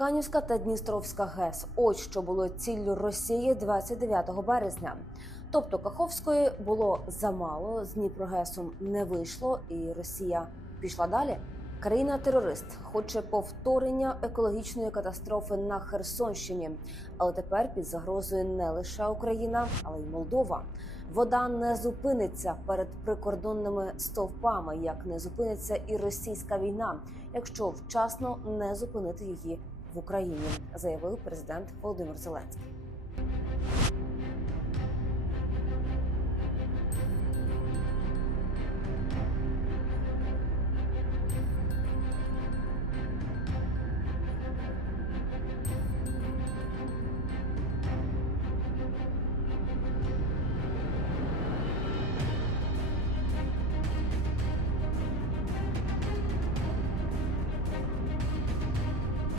Канівська та Дністровська ГЕС. Ось що було ціллю Росії 29 березня. Тобто Каховської було замало, з Дніпрогесом не вийшло, і Росія пішла далі. Країна-терорист хоче повторення екологічної катастрофи на Херсонщині, але тепер під загрозою не лише Україна, але й Молдова. Вода не зупиниться перед прикордонними стовпами, як не зупиниться і російська війна, якщо вчасно не зупинити її в Україні, заявив президент Володимир Зеленський.